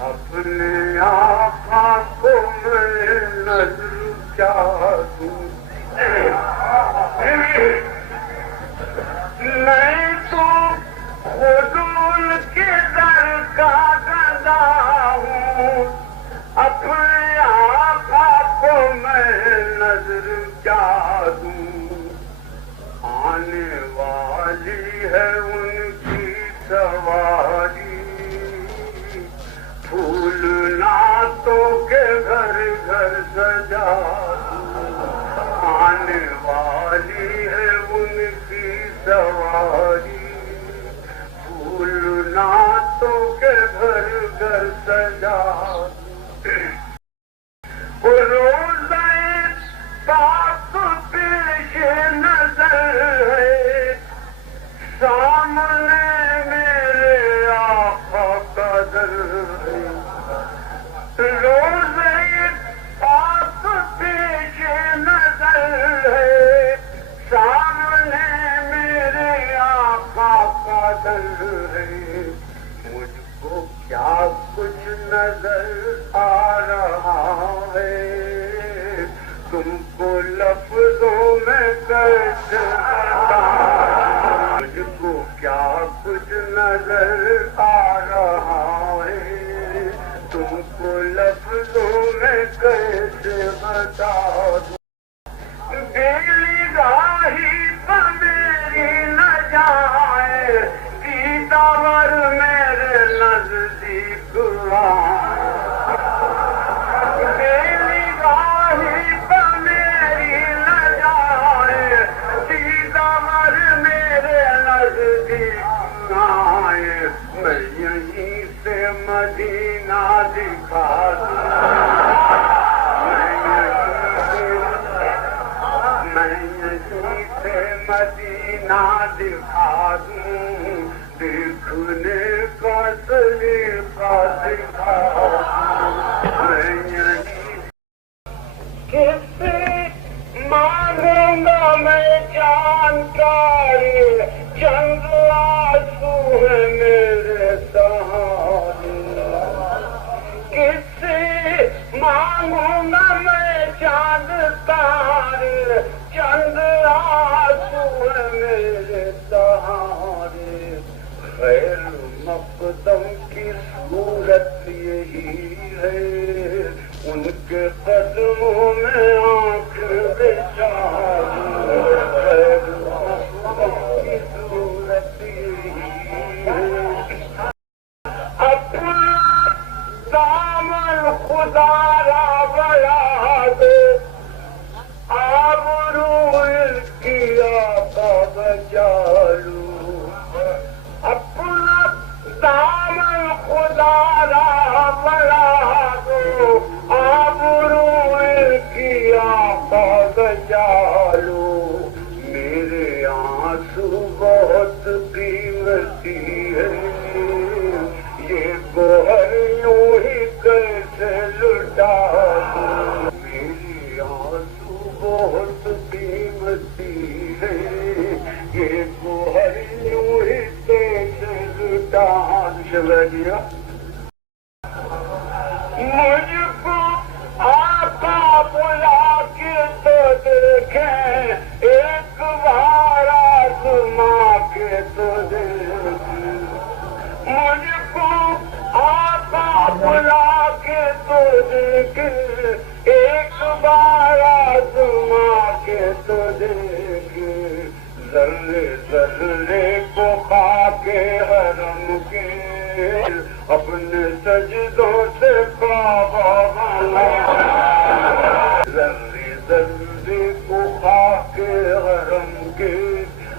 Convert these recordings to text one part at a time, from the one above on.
اپنے آقا کو میں نظر کیا دوں میں تو خود ان کے در کا گدا ہوں اپنے آقا کو میں نظر کیا دوں آنے والی ہے ان کی سواری پھول نعتوں کے گھر گھر سجا دوں آنے والی ہے ان کی سواری پھول نعتوں کے گھر گھر سجا دوں روزہ پاک پیش نظر ہے سامنے میرے آقا کا در ہے روزہ پاک پیش نظر ہے سامنے میرے آقا کا در ہے مجھ کو کیا کچھ نظر آ رہا ہے تم کو لفظوں میں کیسے بتاؤں مجھ کو کیا کچھ نظر آ رہا ہے تم کو لفظوں میں کیسے بتا دوں راہی پر میری نہ جائے دیدار میرے نزدیک میری راہی پر میری نہ جائے دیدار میرے نزدیک آئے میں یہیں سے مدینہ دکھا دوں مدینہ دکھا دوں دیکھنے کا طریقہ دکھا دوں میں کسی مانگوں گا میں جانکاری چند آنسو ہے میرے سہارے کسی مانگوں گا میں جانکاری چند آنسو ہے میرے سہارے خیر مقدم کی صورت یہی ہے ان کے قدموں میں آنکھ بچھاؤں خیر مقدم کی صورت یہی ہے اپنا دامن خدا را بڑھا دے آبرو کی آقا بچا لوں اپنا دامن خدا را بڑھا دو آبرو کی آقا بچا لوں میرے آنسو بہت قیمتی ہے یہ گوہر یوں ہی کیسے لٹا دوں میری آنسو بہت قیمتی ہے یہ گوہر یوں ہی کیسے لٹا دیا مجھ کو آقا بلا کے تو دیکھیں ایک بار آزما کے تو دیکھیں مجھ کو آقا بلا کے تو دیکھیں ایک بار آزما کے تو دیکھیں ذرے ذرے کو خاک حرم کے اپنے سجدوں سے کعبہ بنا ذرے ذرے کو خاک حرم کے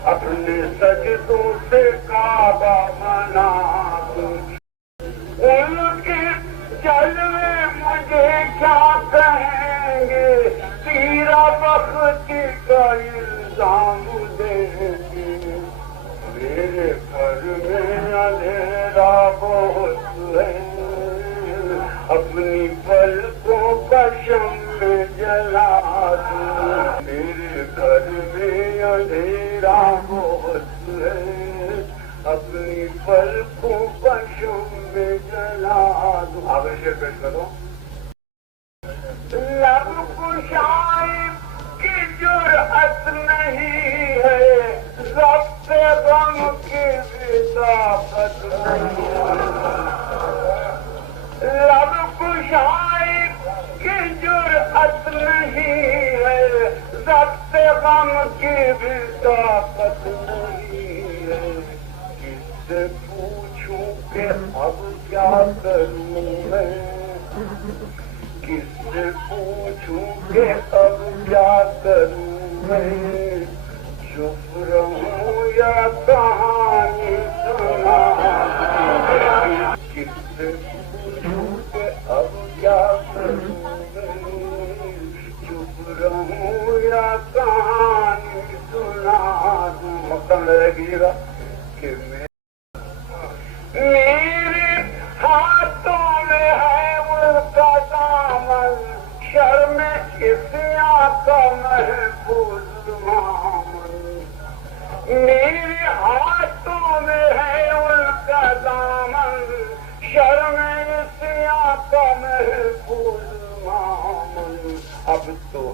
اپنے سجدوں سے کعبہ بنا ان کے جلوے مجھے کیا کہیں گے تیرا بختی کا الزام دیں گے میرے گھر میں اندھیرا بہت ہے اپنی پلکوں کا شمع میں جلا دوں، میرے گھر میں اندھیرا بہت ہے، اپنی پلکوں پر شم میں جلا دوں۔ آگے شعر پیش کرو۔ لب کشائی کی جرأت نہیں ہے، ضبط غم کی بھی طاقت نہیں ہے، لب کشائی کی جرأت نہیں ہے، ضبط غم کی بھی طاقت نہیں ہے، کس سے پوچھوں کہ اب کیا کروں میں، کس سے پوچھوں کہ اب کیا کروں میں، چپ رہوں یا کہانی سناؤں، کس سے پوچھوں کہ اب کیا کروں میں، چپ رہوں یا کہانی سناؤں۔ مقصد رہے گا کہ میرے ہاتھوں میں ہے ان کا دامن، شرم عصیاں کا محفوظ دامن، میرے ہاتھوں میں ہے ان کا دامن، شرم عصیاں کا محفوظ دامن، اب تو